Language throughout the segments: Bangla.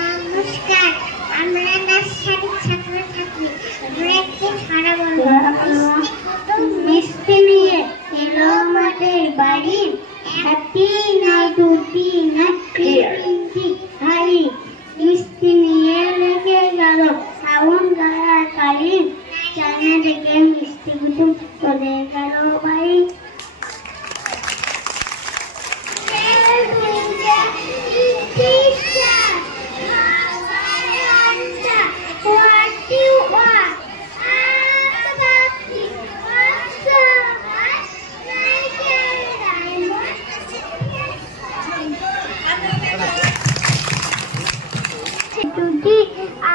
নমস্কার, আমরা নার্সারি ছাত্রছাত্রী। আমরা একদিন সারা বলবো মিষ্টি নিয়ে এলো আমাদের বাড়ি। হ্যাপি নয় টুপি না তিনটি ভাই, মিষ্টি নিয়ে লেগে গেল শ্রাবণ গাড়ার কালি। জানে দেখে মিষ্টি কুটুম চলে গেল বাড়ি।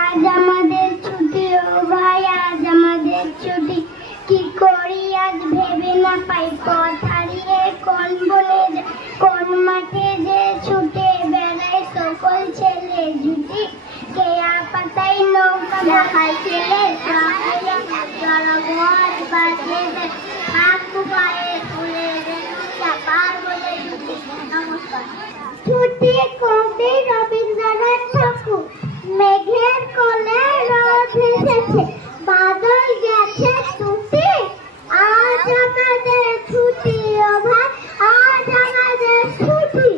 আজ আমাদের ছুটি, ও ভাই আজ আমাদের ছুটি। কি করি আজ ভেবে না পাই, পথ হারিয়ে কোন বনে কোন মাঠে যে ছুটে বেড়ায় সকল ছেলে জুটি। কেয়া পাতায় নৌকা দেখায় ছেলে, জড়গজ বাজে হাত পায়ে ফুলে চাপার বলে জুটি। নমস্কার। ছুটি কবি রবীন্দ্রনাথ ঠাকুর। মেঘের কোলে রোদ এসেছে, বাদল গেছে টুটি। আজ আমাদের ছুটি, ও ভাই আজ আমাদের ছুটি।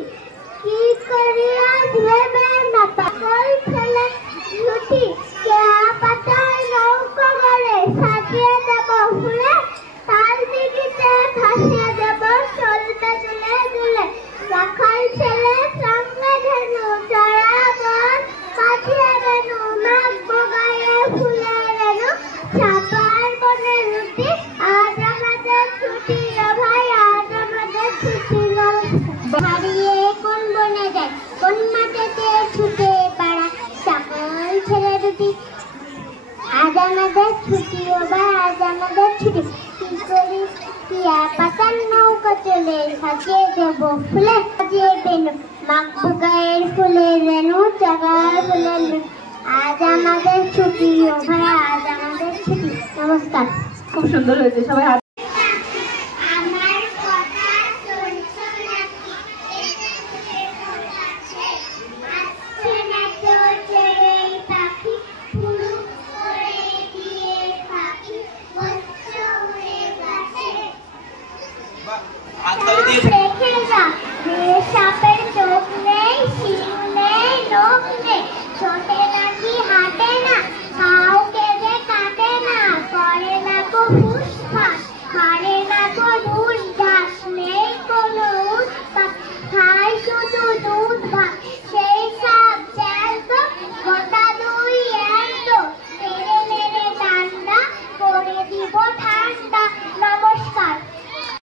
কি করি আজ ভেবে না পাই, ছেলে ছুটি। কেয়া পাতায় নৌকা গড়ে সাজিয়ে দেব ফুলে, তার দিঘিতে ভাসিয়ে দেব চলবে দুলে দুলে। রাখাল ছেলে সঙ্গে ধেনু জড়াবন, পাঠিয়ে দেনু মাখবো গায়ে ফুলে রেনু চাপার বনে রুটি। আজ আমাদের ছুটি, ও ভাই আজ আমাদের ছুটি। হারিয়ে কোন বনে যায়, কোন মাঠেতে ছুটে বেড়ায় সকল ছেলে দুটি। আজ আমাদের ছুটি, ও ভাই আজ আমাদের ছুটি। কি করি টিয়া পাতার নৌকা চলে সাজিয়ে দেব ফুলে, সাজিয়ে দেনু মাখবো গায়ের ফুলে রেনু চাপার ফুলে। আজ আমাদের ছুটি, ও ভাই আজ আমাদের ছুটি। নমস্কার। খুব সুন্দর হয়েছে, সবাই সাপের চোখ নেই, শিং নেই, নখ নেই, ছোটে নাকি হাঁটে না, কাউকে যে কাটে না, করে না কো হুস ফাঁস, হারে না কো ঢুস ঢাস, নেই কোনো উৎপাত, খায় শুধু দুধ ভাত। সেই সাপ জ্যান্ত গোটা দুই একদম, মেরে মেরে ডান্ডা করে দিব ঠা।